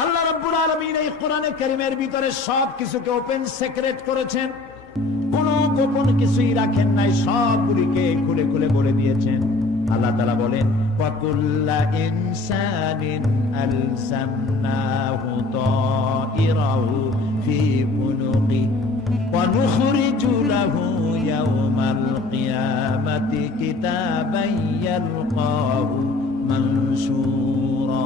আল্লাহ রব্বুল আলমিন এই কোরআনে কারিমের ভিতরে সব কিছুকে ওপেন সিক্রেট করেছেন। কোন গোপন কিছুই রাখেন নাই, সবগুলিকে খুলে খুলে বলে দিয়েছেন। আল্লাহ তালা বলেন ওয়াকুল্লা ইনসানিন আলসামনাহু তাইরাহু ফি বুনুকি ওয়া নুখরিজু লাহু কিয়ামাতি মানসুরা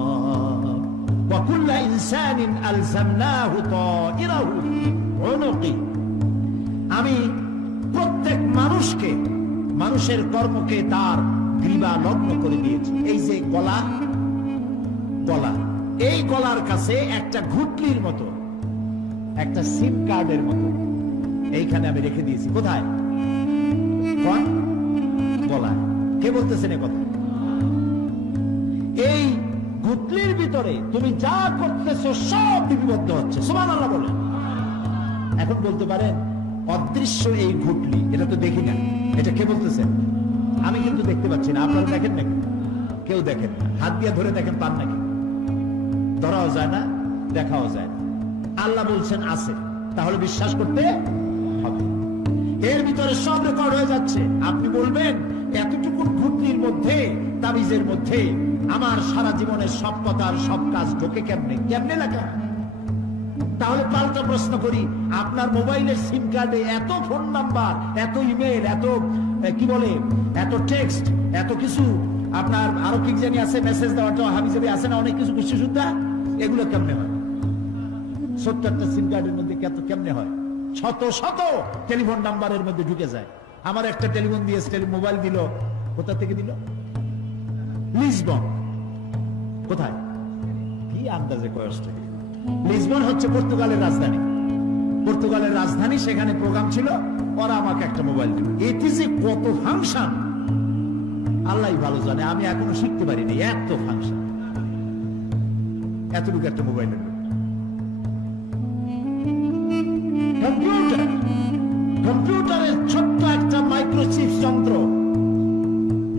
وكل إنسان ألزمناه طائره عنقه আমি প্রত্যেক মানুষকে মানুষের কর্মকে তার গ্রীবা লগ্ন করে দিয়েছি এই যে গলা গলা এই গলার কাছে একটা ঘুটলির মতো একটা সিম কার্ডের মতো এইখানে আমি রেখে দিয়েছি কোথায় কোন গলায় কে বলতেছেন এ কথা ভিতরে তুমি যা করতেছো সব লিপিবদ্ধ হচ্ছে। সমান আল্লাহ বলেন। এখন বলতে পারেন, অদৃশ্য এই ঘুটলি, এটা তো দেখি না। এটা কে বলতেছেন আমি কিন্তু দেখতে পাচ্ছি না। আপনারা দেখেন নাকি? কেউ দেখেন হাত দিয়ে ধরে দেখেন, পান নাকি? ধরাও যায় না, দেখাও যায় না। আল্লাহ বলছেন, আছে। তাহলে বিশ্বাস করতে হবে। এর ভিতরে সব রেকর্ড হয়ে যাচ্ছে। আপনি বলবেন এতটুকু ঘুটনির মধ্যে, তাবিজের মধ্যে আমার সারা জীবনের সব কথার সব কাজ ঢোকে কেমনে? কেমনে লেখা? তাহলে পাল্টা প্রশ্ন করি, আপনার মোবাইলের সিম কার্ডে এত ফোন নাম্বার, এত ইমেল, এত কি বলে, এত টেক্সট, এত কিছু, আপনার আরও কি জানি আছে, মেসেজ দেওয়াটা হাবি যাবে আছে না, অনেক কিছু কুষ্টি সুদ্ধা এগুলো কেমনে হয়? সত্তরটা সিম কার্ডের মধ্যে কত কেমনে হয়? শত শত টেলিফোন নাম্বারের মধ্যে ঢুকে যায়। আমার একটা টেলিফোন দিয়ে মোবাইল দিল। কোথা থেকে দিল? লিসবন। কোথায়? কি আন্দাজে কয়েস থেকে লিসবন হচ্ছে পর্তুগালের রাজধানী। পর্তুগালের রাজধানী, সেখানে প্রোগ্রাম ছিল, ওরা আমাকে একটা মোবাইল দিল। এটি যে কত ফাংশন আল্লাহ ভালো জানে, আমি এখনও শিখতে পারিনি, এত ফাংশন এতটুকু একটা মোবাইলের মধ্যে। কম্পিউটার কম্পিউটারের ছোট্ট একটা মাইক্রোচিপ যন্ত্র,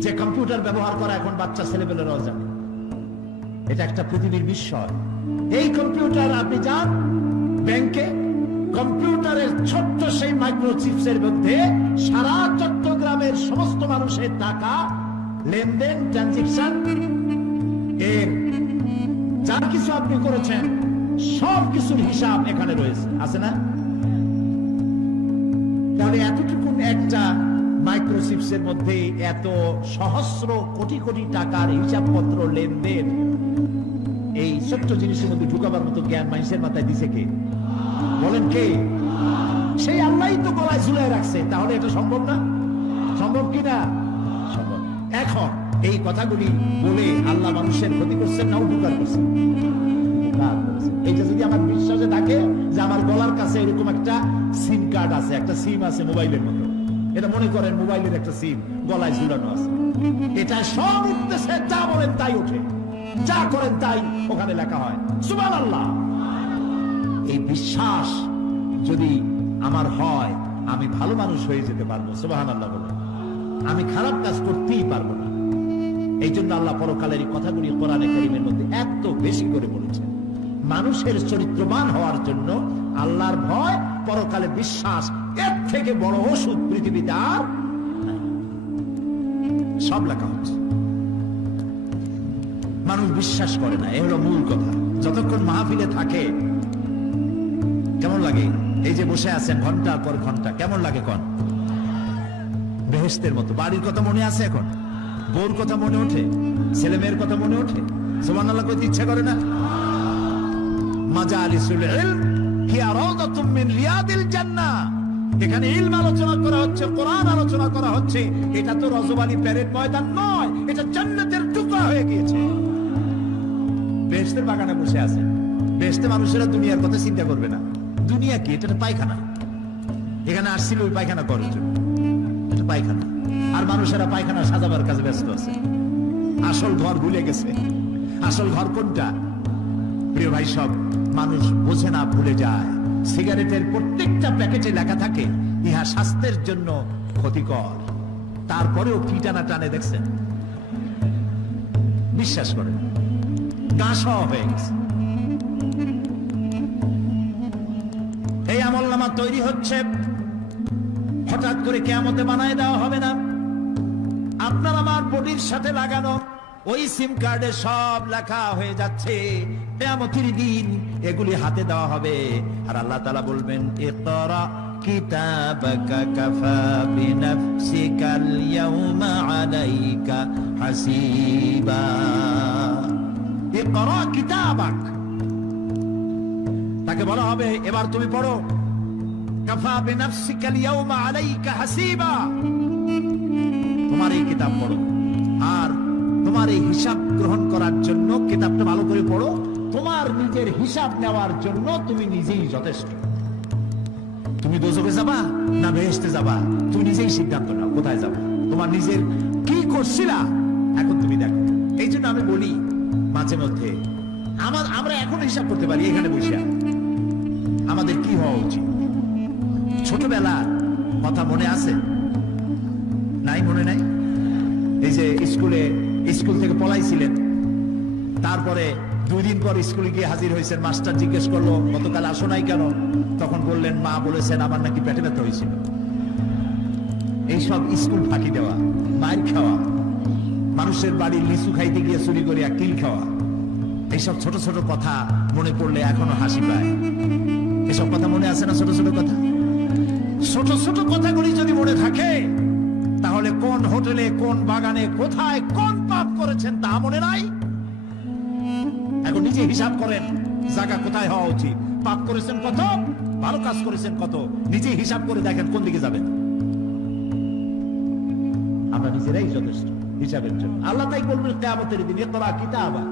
যে কম্পিউটার ব্যবহার করা এখন বাচ্চা ছেলেপেলেরাও জানে। এটা একটা পৃথিবীর বিস্ময় এই কম্পিউটার, আপনি যান ব্যাংকে, কম্পিউটারের ছোট্ট সেই মাইক্রোচিপস এর মধ্যে সারা চট্টগ্রামের সমস্ত মানুষের টাকা, লেনদেন, ট্রানজেকশন, এর যা কিছু আপনি করেছেন, সব কিছুর হিসাব এখানে রয়েছে। আছে না? তাহলে এতটুকু একটা মাইক্রোচিপস এর মধ্যে এত সহস্র কোটি কোটি টাকার হিসাবপত্র, লেনদেন ছোট্ট জিনিসের মধ্যে ঢুকাবার মতো জ্ঞান মানুষের মাথায় দিছে কে? বলেন কে? সেই আল্লাহ তো গলায় ঝুলাই রাখছে। তাহলে এটা সম্ভব না? সম্ভব কি না? সম্ভব। এখন এই কথাগুলি বলে আল্লাহ মানুষের ক্ষতি করছেন না উপকার করছেন? এইটা যদি আমার বিশ্বাসে থাকে যে আমার গলার কাছে এরকম একটা সিম কার্ড আছে, একটা সিম আছে মোবাইলের মতো। এটা মনে করেন মোবাইলের একটা সিম গলায় ঝুলানো আছে। এটা সব উদ্দেশ্যে যা বলেন তাই ওঠে। যা করেন তাই ওখানে লেখা হয়। সুবান আল্লাহ এই বিশ্বাস যদি আমার হয়, আমি ভালো মানুষ হয়ে যেতে পারব। সুবাহান আল্লাহ বলে আমি খারাপ কাজ করতেই পারব না। এই জন্য আল্লাহ পরকালের এই কথাগুলি কোরআনে কারিমের মধ্যে এত বেশি করে বলেছেন। মানুষের চরিত্রবান হওয়ার জন্য আল্লাহর ভয়, পরকালে বিশ্বাস, এর থেকে বড় ওষুধ পৃথিবীতে আর সব লেখা হচ্ছে। মানুষ বিশ্বাস করে না, এ হলো মূল কথা। যতক্ষণ মাহফিলে থাকে, কেমন লাগে? এই যে বসে আছেন ঘণ্টার পর ঘণ্টা, কেমন লাগে কন? বেহেস্তের মতো। বাড়ির কথা মনে আছে এখন? বউর কথা মনে ওঠে? ছেলে মেয়ের কথা মনে ওঠে? সোমান আল্লাহ করতে ইচ্ছা করে না? মাজা আলী এখানে ইলম আলোচনা করা হচ্ছে, কোরআন আলোচনা করা হচ্ছে। এটা তো রজবালি প্যারেড ময়দান নয়, এটা জান্নাতের টুকরা হয়ে গিয়েছে। বেহেস্তের বাগানে বসে আছে। বেহেস্তে মানুষেরা দুনিয়ার কথা চিন্তা করবে না। দুনিয়া কি? এটা পায়খানা। এখানে আসছিল ওই পায়খানা করার জন্য। এটা পায়খানা। আর মানুষেরা পায়খানা সাজাবার কাজে ব্যস্ত আছে। আসল ঘর ভুলে গেছে। আসল ঘর কোনটা? প্রিয় ভাই সব, মানুষ বোঝে না, ভুলে যায়। সিগারেটের প্রত্যেকটা প্যাকেটে লেখা থাকে, ইহা স্বাস্থ্যের জন্য ক্ষতিকর। তারপরেও কি টানা টানে দেখছেন? বিশ্বাস করেন। গা সহ এই আমল নামা তৈরি হচ্ছে। হঠাৎ করে কেয়ামতে বানায় দেওয়া হবে না। আপনার আমার বডির সাথে লাগানো ওই সিম কার্ডে সব লেখা হয়ে যাচ্ছে। কেয়ামতির দিন এগুলি হাতে দেওয়া হবে। আর আল্লাহ তালা বলবেন এ তরা কিতাবাকা কাফা বিনাফসিকাল ইয়াউমা আলাইকা হাসিবা। ইকরা কিতাবাক। তাকে বলা হবে, এবার তুমি পড়ো। কাফা বিনাফসিকাল ইয়াউমা আলাইকা হাসিবা। তোমার এই কিতাব পড়ো। আর তোমার এই হিসাব গ্রহণ করার জন্য কিতাবটা ভালো করে পড়ো। তোমার নিজের হিসাব নেওয়ার জন্য তুমি নিজেই যথেষ্ট। তুমি দোজকে যাবা না বেহেস্তে যাবা? তুমি নিজেই সিদ্ধান্ত নাও, কোথায় যাবা? তোমার নিজের কি করছিলা? এখন তুমি দেখো। এই জন্য আমি বলি মাঝে মধ্যে। আমার, আমরা এখন হিসাব করতে পারি, এখানে বসে আমাদের কি হওয়া উচিত? ছোটবেলা কথা মনে আছে? নাই মনে নাই? এই যে স্কুলে, স্কুল থেকে পলাইছিলেন। তারপরে দুই দিন পর স্কুলে গিয়ে হাজির হয়েছেন। মাস্টার জিজ্ঞেস করল, গতকাল আসো নাই কেন? তখন বললেন, মা বলেছেন আমার নাকি পেটে ব্যথা হয়েছিল। এইসব স্কুল ফাঁকি দেওয়া, মায়ের খাওয়া। মানুষের বাড়ির লিচু খাইতে গিয়ে চুরি করে কিল খাওয়া। এইসব ছোট ছোট কথা মনে পড়লে এখনও হাসি পায়। এসব কথা মনে আছে না ছোট ছোট কথা? ছোট ছোট কথাগুলি যদি মনে থাকে, তাহলে কোন হোটেলে, কোন বাগানে, কোথায়, কোন পাপ করেছেন তা মনে নাই? এখন নিজে হিসাব করেন, জায়গা কোথায় হওয়া উচিত? পাপ করেছেন কত? ভালো কাজ করেছেন কত? নিজে হিসাব করে দেখেন কোন দিকে যাবেন। আমরা নিজেরাই যথেষ্ট। হিসাবের জন্য আল্লাহ তাই বলবেন কেয়ামতের দিন তোরা কিতাবা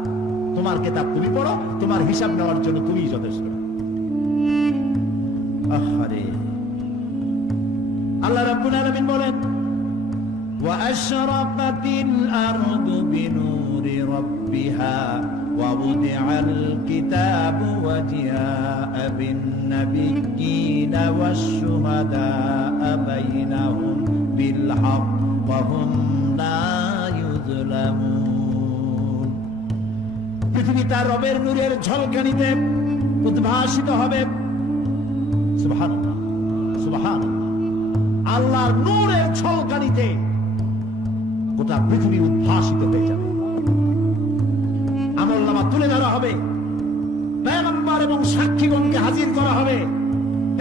তোমার কিতাব তুমি পড়ো তোমার হিসাব নেওয়ার জন্য তুমিই যথেষ্ট আহারে আল্লাহ রাব্বুল আলামিন বলেন وأشرقت الأرض بنور ربها ووضع الكتاب وجاء بالنبيين والشهداء بينهم بالحق وهم لا يظلمون পৃথিবী তার রবের নূরের ঝলকানিতে উদ্ভাসিত হবে সুবহানাল্লাহ সুবহানাল্লাহ আল্লাহর নূরের ঝলকানিতে গোটা পৃথিবী উদ্ভাসিত হয়ে যাবে আমল নামা তুলে ধরা হবে পেগম্বর এবং সাক্ষীগণকে হাজির করা হবে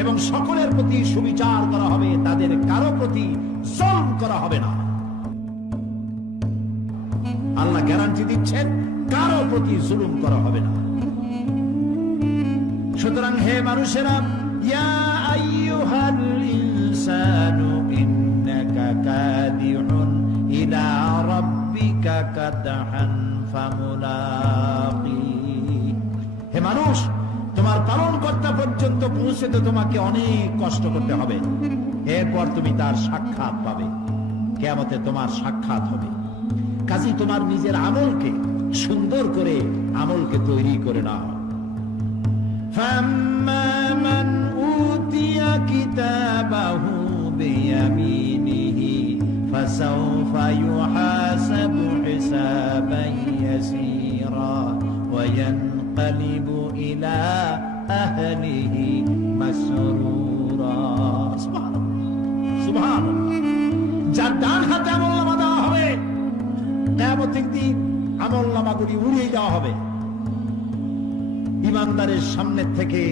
এবং সকলের প্রতি সুবিচার করা হবে তাদের কারো প্রতি জলম করা হবে না আল্লাহ গ্যারান্টি দিচ্ছেন, কারও প্রতি জুলুম করা হবে না। সুতরাং হে মানুষেরা হে মানুষ, তোমার পালন কর্তা পর্যন্ত পৌঁছেতে তোমাকে অনেক কষ্ট করতে হবে। এরপর তুমি তার সাক্ষাৎ পাবে। কেয়ামতে তোমার সাক্ষাৎ হবে। কাজী তোমার নিজের আমলকে সুন্দর করে আমলকে তৈরি করে নাও فأما من أوتي كتابه بيمينه فسوف يحاسب حسابا يسيرا وينقلب إلى أهله مسرورا سبحان الله سبحان الله আমল নামাগুলি উড়িয়ে দেওয়া হবে ইমানদারের সামনের থেকে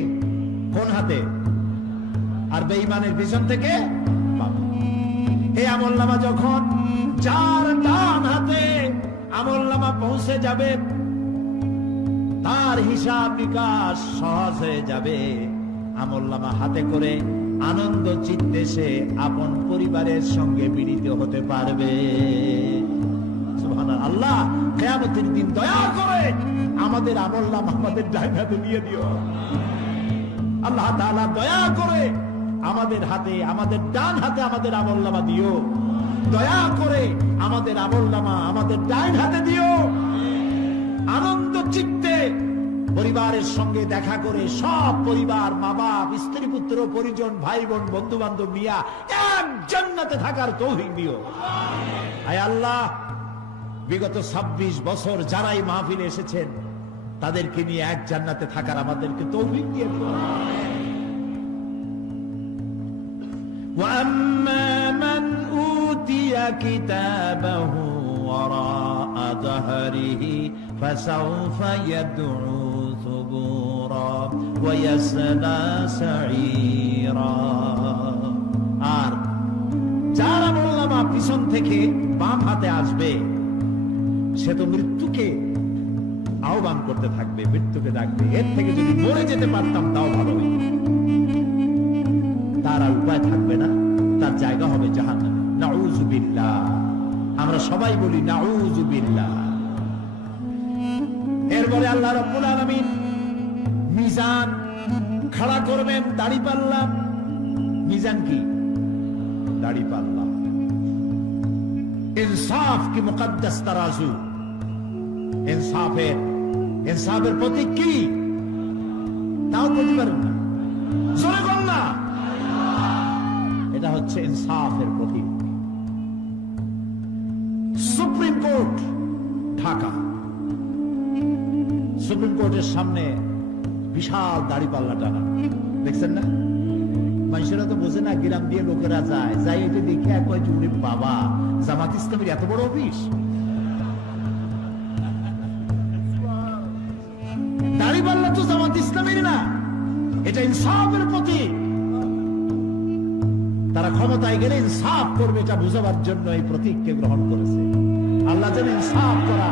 কোন হাতে আর বেঈমানের পিছন থেকে। এই আমল নামা যখন যার ডান হাতে আমল নামা পৌঁছে যাবে, তার হিসাব বিকাশ সহজ হয়ে যাবে আমল নামা হাতে করে আনন্দ চিত্তে সে আপন পরিবারের সঙ্গে মিলিত হতে পারবে। আল্লাহ কেয়ামতের দিন দয়া করে আমাদের আমল নাম আমাদের দিয়ে দিও। আল্লাহ তাআলা দয়া করে আমাদের হাতে, আমাদের ডান হাতে আমাদের আমল নামা দিও। দয়া করে আমাদের আমল নামা আমাদের ডাইন হাতে দিও। আনন্দ চিত্তে পরিবারের সঙ্গে দেখা করে সব পরিবার, মা বাপ, স্ত্রী, পুত্র, পরিজন, ভাই বোন বন্ধু বান্ধব মিয়া, এক জান্নাতে থাকার তৌফিক দিও। আয় আল্লাহ বিগত ২৬ বছর যারাই মাহফিলে এসেছেন, তাদেরকে নিয়ে এক জান্নাতে থাকার আমাদেরকে তৌফিক দিয়ে من أوتي كتابه وراء ظهره فسوف يدعو ثبورا ويسلى سعيرا আর যারা বললাম পিছন থেকে বাম হাতে আসবে সে তো মৃত্যুকে আহ্বান করতে থাকবে, মৃত্যুকে ডাকবে। এর থেকে যদি মরে যেতে পারতাম, তাও ভালো হইত। তার আর উপায় থাকবে না, তার জায়গা হবে জাহান নাউজুবিল্লাহ আমরা সবাই বলি নাউজুবিল্লাহ এরপরে আল্লাহ রব্বুল আলামিন মিজান খাড়া করবেন, দাড়ি পাল্লা। মিজান কি? দাড়ি পাল্লা। ইনসাফ কি মুকদ্দাস তারাজু? ইনসাফের ইনসাফের প্রতীক কি? তাও বলতে পারেন না। জোরে না। এটা হচ্ছে ইনসাফের প্রতীক। Supreme court, Dhaka. সুপ্রিম কোর্টের সামনে বিশাল দাড়ি পাল্লা টানা। দেখছেন না? মানুষেরা তো বোঝে না, গ্রাম দিয়ে লোকেরা যায়। যাই এটা দেখে এক বাবা, জামাত ইসলামের এত বড় অফিস? ইসলামের না এটা ইনসাফের প্রতীক। তারা ক্ষমতায় গেলে ইনসাফ করবে, এটা বুঝাবার জন্য এই প্রতীককে গ্রহণ করেছে। আল্লাহ যেন ইনসাফ করা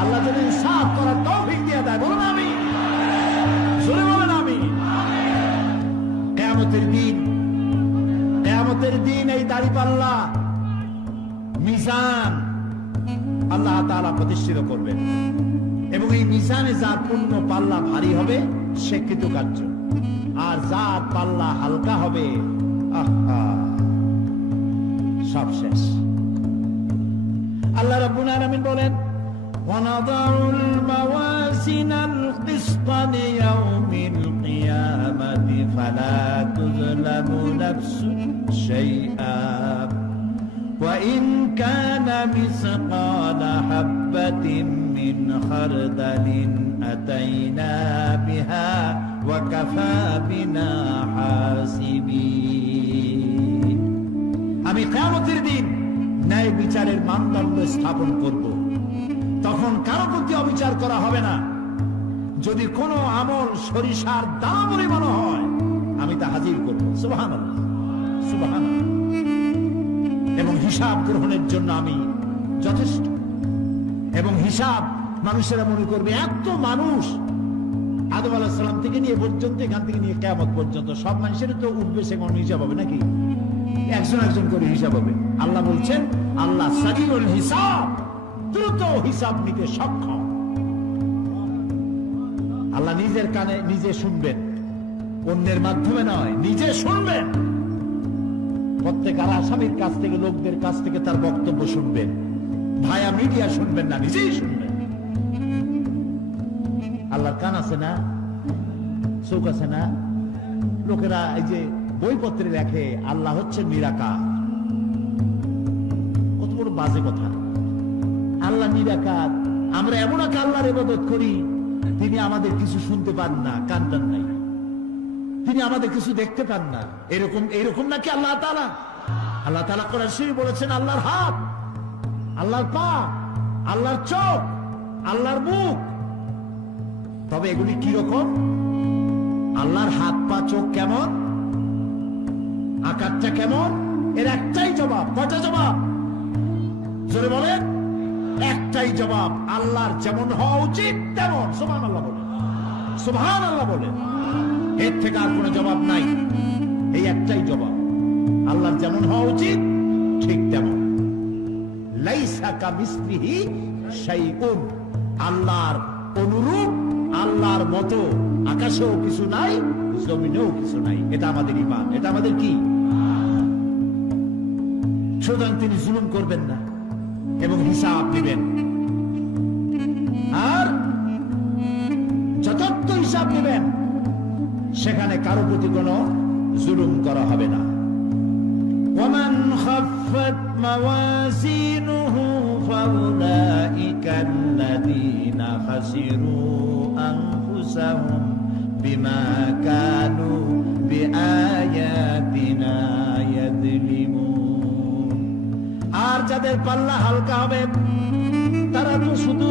আল্লাহ যেন ইনসাফ করার তৌফিক দিয়ে দেয়। বলুন আমি। বলেন আমি। কেয়ামতের দিন কেয়ামতের দিন এই দাড়ি পাল্লা, মিজান আল্লাহ তাআলা প্রতিষ্ঠিত করবেন। এবং এই মিজানে যার পূর্ণ পাল্লা ভারী হবে সে কৃতকার্য আর যার পাল্লা হালকা হবে আহা, সব শেষ আল্লাহ রাব্বুল আলামিন বলেন ونضع الموازين القسط ليوم القيامة فلا تظلم نفس شيئا وإن كان مثقال حبة من خردل أتينا بها وكفى بنا حاسبين আমি কেয়ামতের দিন ন্যায় বিচারের মানদণ্ড স্থাপন করব তখন কারো প্রতি অবিচার করা হবে না যদি কোনো আমল সরিষার দাম পরিমাণ হয় আমি তা হাজির করব সুবাহান সুবাহান এবং হিসাব গ্রহণের জন্য আমি যথেষ্ট এবং হিসাব মানুষেরা মনে করবে, এত মানুষ আদম আলাহিসাল্লাম থেকে নিয়ে পর্যন্ত এখান থেকে নিয়ে কেমন পর্যন্ত সব মানুষের তো উঠবে সে কোনো হিসাব হবে নাকি? একজন একজন করে হিসাব হবে। আল্লাহ বলছেন, আল্লাহ সারিউল হিসাব, দ্রুত হিসাব নিতে সক্ষম। আল্লাহ নিজের কানে নিজে শুনবেন, অন্যের মাধ্যমে নয়, নিজে শুনবেন। প্রত্যেক আর আসামির কাছ থেকে, লোকদের কাছ থেকে তার বক্তব্য শুনবেন। ভায়া মিডিয়া শুনবেন না, নিজেই শুনবেন। আছে না চোখ আছে না? লোকেরা এই যে বইপত্রে লেখে, আল্লাহ হচ্ছে নিরাকার। কত বড় বাজে কথা। আল্লাহ নিরাকার। আমরা এমন এক আল্লাহর ইবাদত করি, তিনি আমাদের কিছু শুনতে পান না, কান টান নাই। তিনি আমাদের কিছু দেখতে পান না। এরকম এরকম নাকি আল্লাহ তালা আল্লাহ তালা কোরআন শরীফ বলেছেন, আল্লাহর হাত, আল্লাহর পা, আল্লাহর চোখ, আল্লাহর মুখ। তবে এগুলি কি রকম? আল্লাহর হাত পা, চোখ কেমন? আকারটা কেমন? এর একটাই জবাব। কয়টা জবাব? জোরে বলেন। একটাই জবাব, আল্লাহর যেমন হওয়া উচিত তেমন। সুবহান আল্লাহ বলে সুবহান আল্লাহ বলে এর থেকে আর কোনো জবাব নাই। এই একটাই জবাব, আল্লাহর যেমন হওয়া উচিত ঠিক তেমন। লাইসা শাইউন। আল্লাহর অনুরূপ আল্লাহর মতো আকাশেও কিছু নাই জমিনেও কিছু নাই এটা আমাদের ইমান এটা আমাদের কি সুতরাং তিনি জুলুম করবেন না এবং হিসাব দিবেন আর যথার্থ হিসাব দিবেন সেখানে কারো প্রতি কোনো জুলুম করা হবে না ومن خفت موازينه فأولئك الذين خسروا أنفسهم بما كانوا بآياتنا يظلمون আর যাদের পাল্লা হালকা হবে তারা তো শুধু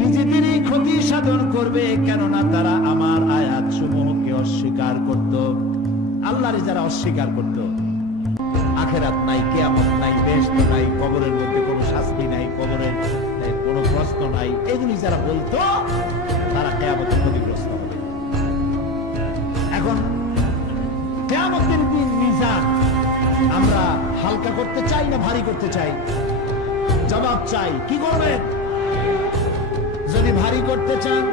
নিজেদেরই ক্ষতি সাধন করবে কেননা তারা আমার আয়াত সমূহকে অস্বীকার করত আল্লাহরে যারা অস্বীকার করত আখেরাত নাই কেয়ামত নাই বেস্ত নাই কবরের মধ্যে কোনো শাস্তি নাই কবরের এ, কোনো প্রশ্ন নাই। এগুলি যারা বলতো, তারা কেয়ামতে ক্ষতিগ্রস্ত হবে। এখন, কেয়ামতের দিন মিজান, আমরা হালকা করতে চাই না ভারী করতে চাই? জবাব চাই, কি করবেন? যদি ভারী করতে চান,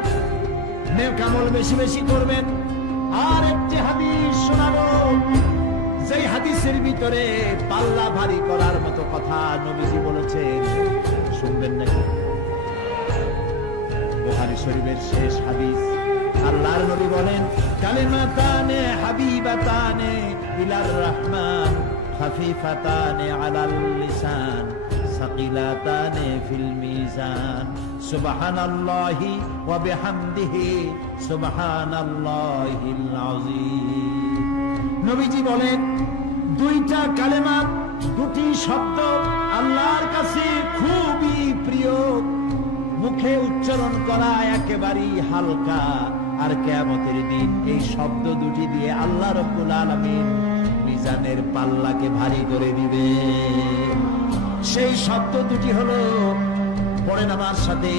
নেক আমল বেশি বেশি করবেন। আর একটি হাদিস শোনাবো, যেই হাদিসের ভিতরে পাল্লা ভারী করার মতো কথা নবীজি বলেছেন। শুনবেন নাকি? বুখারী শরীফের শেষ হাদিস। আল্লাহর নবী বলেন, কালিমাতানে হাবিবাতানে ইলার রহমান আলাল লিসান ফিল মিজান। সুবহানাল্লাহি ওয়া বিহামদিহি, সুবহানাল্লাহিল আযীম। নবীজি বলেন, দুইটা কালেমা দুটি শব্দ আল্লাহর কাছে খুবই প্রিয়। মুখে উচ্চারণ করা একেবারেই হালকা। আর কেয়ামতের দিন এই শব্দ দুটি দিয়ে আল্লাহ রব্বুল আলামিন মিজানের পাল্লাকে ভারী করে দিবে। সেই শব্দ দুটি হলো, পড়েন আমার সাথে,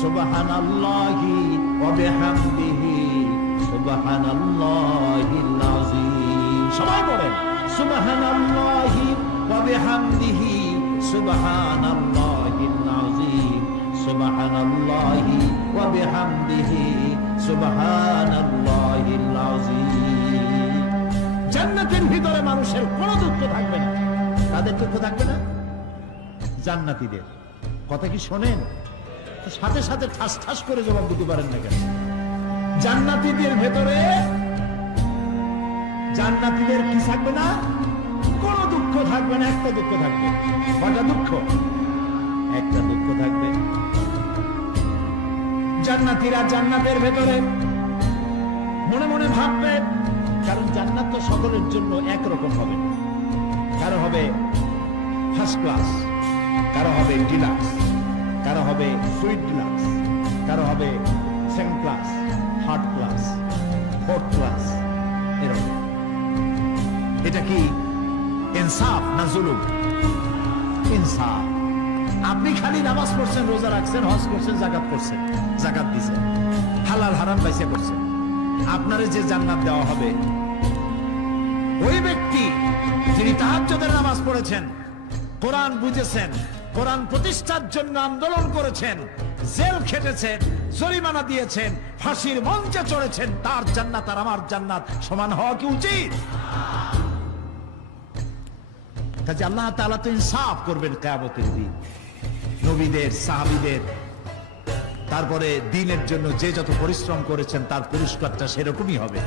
সুবহানাল্লাহি ওয়া বিহামদিহি সুবহানাল্লাহিল আযীম সবাই পড়েন, সুবহানাল্লাহি ওয়া বিহামদিহি সুবহানাল্লাহিল আযীম জান্নাতের ভিতরে মানুষের কোনো দুঃখ থাকবে না। তাদের দুঃখ থাকবে না? জান্নাতীদের। কথা কি শোনেন? সাথে সাথে ঠাস ঠাস করে জবাব দিতে পারেন না কেন? জান্নাতীদের ভেতরে জান্নাতীদের কি থাকবে না? কোনো দুঃখ থাকবে না, একটা দুঃখ থাকবে। কটা দুঃখ? একটা দুঃখ থাকবে। জান্নাতীরা জান্নাতের ভেতরে। মনে মনে ভাববে, কারণ জান্নাত তো সকলের জন্য একরকম হবে। কারও হবে ফার্স্ট ক্লাস কারও হবে ডিলাক্স কারও হবে সুইট ডিলাক্স কারও হবে second class third class fourth class এরকম। এটা কি ইনসাফ না জুলুম? ইনসাফ। আপনি খালি নামাজ পড়ছেন, রোজা রাখছেন, হজ করছেন, জাকাত করছেন, জাকাত দিছেন, হালাল, হারাম পাইসে করছেন। আপনারে যে জান্নাত দেওয়া হবে, ওই ব্যক্তি যিনি তাহাজ্জুদের নামাজ পড়েছেন, কোরআন বুঝেছেন, কোরআন প্রতিষ্ঠার জন্য আন্দোলন করেছেন, জেল খেটেছেন, জরিমানা দিয়েছেন, ফাঁসির মঞ্চে চড়েছেন, তার জান্নাত আর আমার জান্নাত সমান হওয়া কি উচিত? কাজে আল্লাহ তাআলা তো ইনসাফ করবেন কিয়ামতের দিন। নবীদের, সাহাবীদের। তারপরে দিনের জন্য যে যত পরিশ্রম করেছেন, তার পুরস্কারটা সেরকমই হবে।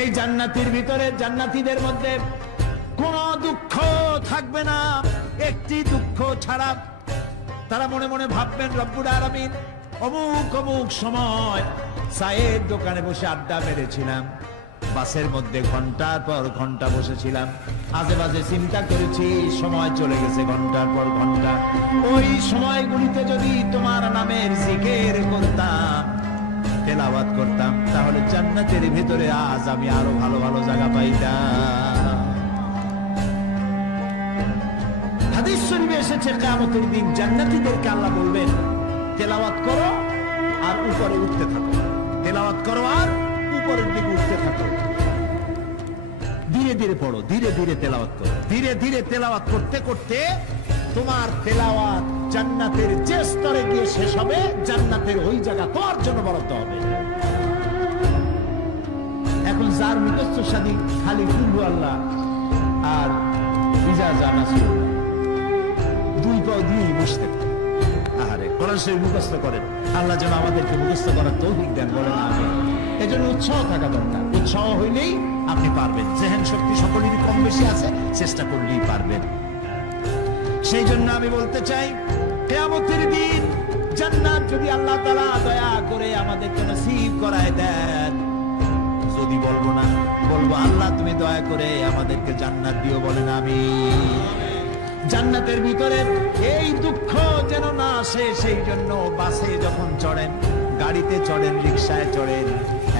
এই জান্নাতির ভিতরে জান্নাতীদের মধ্যে কোন দুঃখ থাকবে না। একটি দুঃখ ছাড়া তারা মনে মনে ভাববেন রব্বুর আলামিন, অমুক অমুক সময় চায়ের দোকানে বসে আড্ডা মেরেছিলাম। বাসের মধ্যে ঘণ্টার পর ঘণ্টা বসেছিলাম। আজে বাজে চিন্তা করেছি, সময় চলে গেছে ঘণ্টার পর ঘণ্টা। ওই সময়গুলিতে যদি তোমার নামের জিকের করতাম, তেলাওয়াত করতাম, তাহলে জান্নাতের ভিতরে আজ আমি আরও ভালো ভালো জায়গা পাইতাম। হাদিস শরীফে এসেছে, কিয়ামতের দিন জান্নাতীদেরকে আল্লাহ বলবেন, তেলাওয়াত করো আর উপরে উঠতে থাকো। তেলাওয়াত করো আর উপরের দিকে উঠতে থাকো। ধীরে ধীরে পড়ো, ধীরে ধীরে তেলাওয়াত করো। ধীরে ধীরে তেলাওয়াত করতে করতে তোমার তেলাওয়াত জান্নাতের যে স্তরে গিয়ে শেষ হবে, জান্নাতের ওই জায়গা তোমার জন্য বরাদ্দ হবে। এখন যার মুখস্থ সাদী খালি কুল্লু আল্লাহ আর ইজা জানা দুই পাও দিয়েই বসতে আহারে, কোরআন শরীফ মুখস্থ করেন। আল্লাহ যেন আমাদেরকে মুখস্থ করার তৌফিক দেন, বলেন আমি এজন্য উৎসাহ থাকা দরকার। উৎসাহ হইলেই আপনি পারবেন। জেহেন শক্তি সকলেরই কম বেশি আছে, চেষ্টা করলেই পারবেন। সেই জন্য আমি বলতে চাই, কেয়ামতের দিন জান্নাত যদি আল্লাহ তাআলা দয়া করে আমাদেরকে নসিব করায় দেন, যদি বলব না, বলব, আল্লাহ, তুমি দয়া করে আমাদেরকে জান্নাত দিও বলেন আমি। জান্নাতের ভিতরে এই দুঃখ যেন না আসে, সেই জন্য বাসে যখন চড়েন, গাড়িতে চড়েন রিক্সায় চড়েন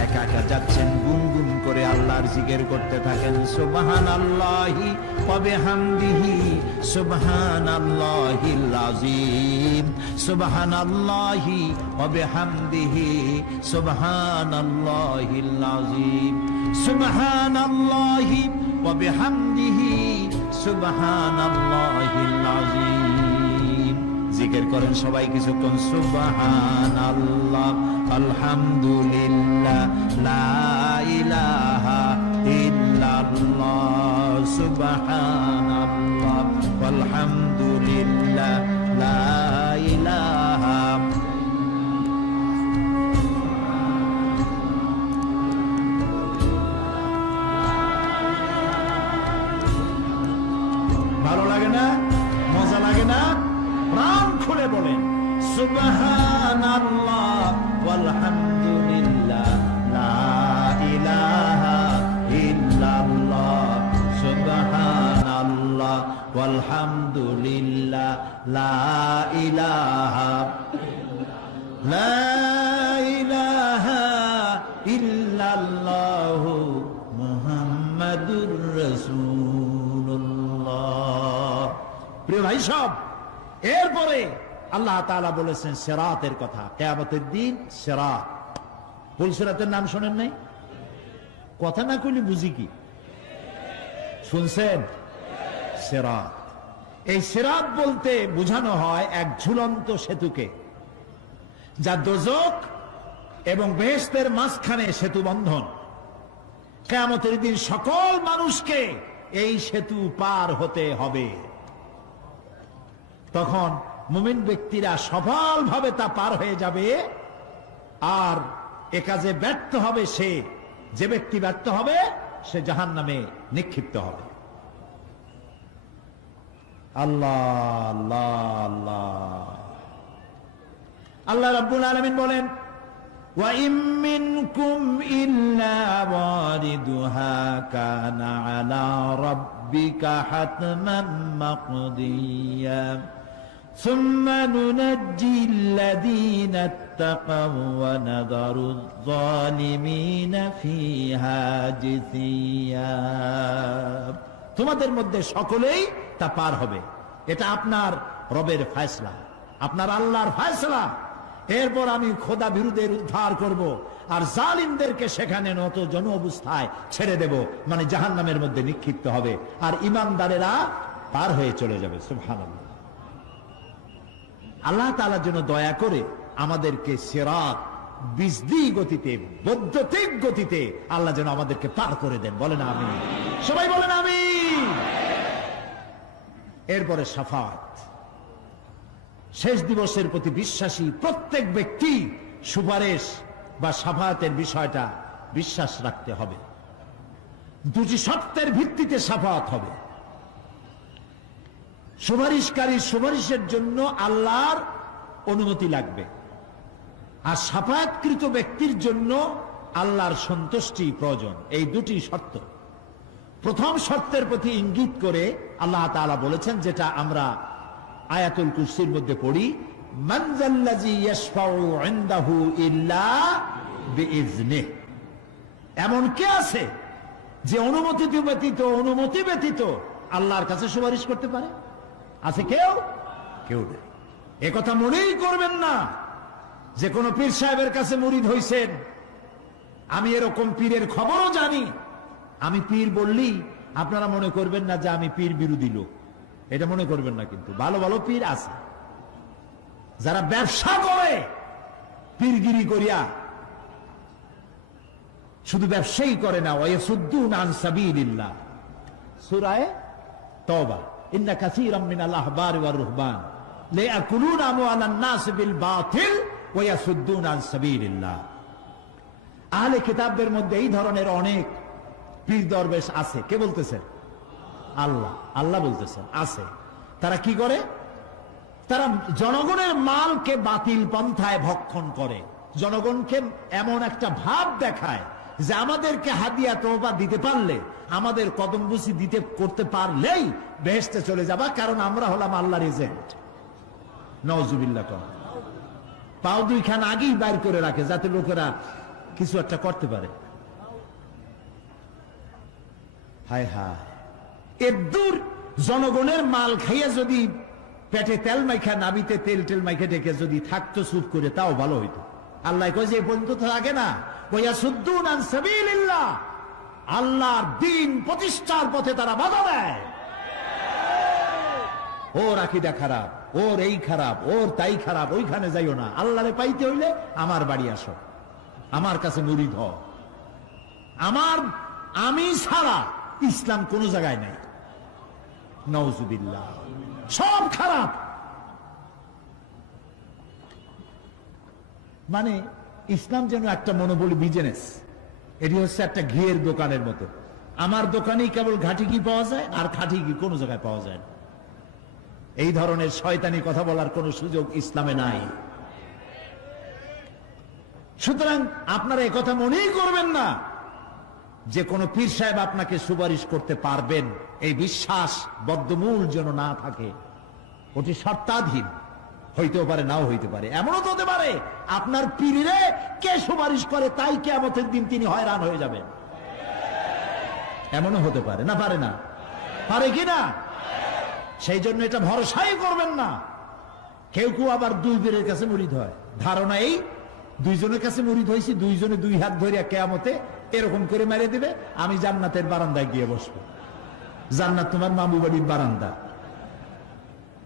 একা একা যাচ্ছেন, গুনগুন করে আল্লাহর জিকির করতে থাকেন। সুবহান আল্লাহি কবে হামদিহি? সুবহান আল্লাহিল আজিম সুবহান আল্লাহি কবে হামদিহি? সুবহান আল্লাহিল আজিম সুবহান আল্লাহি কবে হামদিহি? সুবহান আল্লাহিল আজিম জিকির করেন সবাই কিছুক্ষণ। সুবহান আল্লাহ আলহামদুলিল্লাহ। লা ইলাহা ইল্লাল্লাহ সব। এরপরে আল্লাহ তাআলা বলেছেন সেরাতের কথা। কিয়ামতের দিন সেরাত। পুলসেরাতের নাম শোনেন নাই? কথা না কইলে বুঝি কি? শুনছেন? সেরাত। এই সেরাত বলতে বোঝানো হয় এক ঝুলন্ত সেতুকে যা দোজক এবং বেহেস্তের মাঝখানে সেতু বন্ধন। কেয়ামতের দিন সকল মানুষকে এই সেতু পার হতে হবে। তখন মুমিন ব্যক্তিরা সফলভাবে তা পার হয়ে যাবে আর এ কাজে ব্যর্থ হবে সে যে ব্যক্তি ব্যর্থ হবে সে জাহান নামে নিক্ষিপ্ত হবে আল্লাহ আল্লাহ আল্লাহ আল্লাহ রাব্বুল আলামিন বলেন وَإِن مِّنكُمْ إِلَّا وَارِدُهَا كَانَ عَلَى رَبِّكَ حَتْمًا مَّقْضِيًّا ثُمَّ نُنَجِّي الَّذِينَ اتَّقَوا وَنَذَرُ الظَّالِمِينَ فِيهَا جِثِيًّا তোমাদের মধ্যে সকলেই তা পার হবে এটা আপনার রবের ফয়সলা আপনার আল্লাহর ফয়সলা এরপর আমি খোদা বিরুদ্ধের উদ্ধার করব আর জালিমদেরকে সেখানে নত জন অবস্থায় ছেড়ে দেব মানে জাহান নামের মধ্যে নিক্ষিপ্ত হবে আর ইমানদারেরা পার হয়ে চলে যাবে সুবহানাল্লাহ আল্লাহ তাআলার জন্য দয়া করে আমাদেরকে সেরাত বিজদি গতিতে বৈদ্যুতিক গতিতে আল্লাহ যেন আমাদেরকে পার করে দেন। বলেন আমি সবাই বলেন আমি এরপরে সাফাত। শেষ দিবসের প্রতি বিশ্বাসী প্রত্যেক ব্যক্তি সুপারিশ বা সাফাতের বিষয়টা বিশ্বাস রাখতে হবে। দুটি সত্যের ভিত্তিতে সাফাত হবে। সুপারিশকারী সুপারিশের জন্য আল্লাহর অনুমতি লাগবে। আর সাফায়াতকৃত ব্যক্তির জন্য আল্লাহর সন্তুষ্টি প্রয়োজন। এই দুটি শর্ত। প্রথম শর্তের প্রতি ইঙ্গিত করে আল্লাহ তাআলা বলেছেন, যেটা আমরা আয়াতুল কুরসির মধ্যে পড়ি এমন কে আছে যে অনুমতি ব্যতীত অনুমতি ব্যতীত আল্লাহর কাছে সুপারিশ করতে পারে? আছে কেউ? কেউ নেই। এ কথা মনেই করবেন না। যে কোনো পীর সাহেবের কাছে মুরিদ হইছেন। আমি এরকম পীরের খবরও জানি। আমি পীর বললি আপনারা মনে করবেন না যে আমি পীর বিরোধী লোক। এটা মনে করবেন না কিন্তু। ভালো ভালো পীর আছে। যারা ব্যবসা করে পীরগিরি করিয়া শুধু ব্যবসায়ী করে না ওয়াসুদ্দুন আন সাবিলিল্লাহ। সূরায়ে তওবা। ইন্না আহলে মধ্যে এই ধরনের অনেক পীর দরবেশ আছে। কে বলতেছেন আল্লাহ। আল্লাহ বলতেছেন, আছে। তারা কি করে? তারা জনগণের মালকে বাতিল পন্থায় ভক্ষণ করে। জনগণকে এমন একটা ভাব দেখায় যে আমাদেরকে হাদিয়া তোহবা দিতে পারলে, আমাদের কদমবুসি দিতে, করতে পারলেই বেহেস্তে চলে যাবা, কারণ আমরা হলাম আল্লাহর এজেন্ট নওজুবিল্লাহ কর পাও দুইখান আগেই বাইর করে রাখে, যাতে লোকেরা কিছু একটা করতে পারে। হায় হায়। এদূর জনগণের মাল খাইয়া যদি পেটে তেল মাইখা নাবিতে তেল টেল মাইখা ডেকে যদি থাকতো চুপ করে, তাও ভালো হইতো। আল্লাহ কয় যে এই পর্যন্ত থাকে না। আল্লাহর দিন প্রতিষ্ঠার পথে তারা বাধা দেয়। ওর আকিদা খারাপ, ওর এই খারাপ, ওর তাই খারাপ, ওইখানে যাইও না। আল্লাহরে পাইতে হইলে আমার বাড়ি আসো, আমার কাছে মুড়ি ধ। আমার আমি ছাড়া ইসলাম কোন জায়গায় নাই। নওজুবিল্লাহ সব খারাপ। মানে ইসলাম যেন একটা মনোবলী বিজনেস এটি হচ্ছে একটা ঘিয়ের দোকানের মতো। আমার দোকানেই কেবল ঘাটি কি পাওয়া যায়, আর খাঁটি কি কোনো জায়গায় পাওয়া যায় না। এই ধরনের শয়তানি কথা বলার কোনো সুযোগ ইসলামে নাই। সুতরাং আপনারা কথা মনেই করবেন না যে কোনো পীর সাহেব আপনাকে সুপারিশ করতে পারবেন। এই বিশ্বাস বদ্ধমূল যেন না থাকে, ওটি শর্তাধীন। হইতেও পারে, নাও হইতে পারে। এমনও তো হতে পারে, আপনার পীরে কে সুপারিশ করে তাই কেমতের দিন তিনি হয়রান হয়ে যাবেন। এমনও হতে পারে, না পারে না? পারে কি না? সেই জন্য এটা ভরসাই করবেন না। কেউ কেউ আবার দুই বীরের কাছে মুড়িদ হয়। ধারণা এই, দুইজনের কাছে মুড়িদ হয়েছি, দুইজনে দুই হাত ধরিয়া কেয়ামতে এরকম করে মেরে দিবে, আমি জান্নাতের বারান্দায় গিয়ে বসবো। জান্নাত তোমার মামু বাড়ির বারান্দা।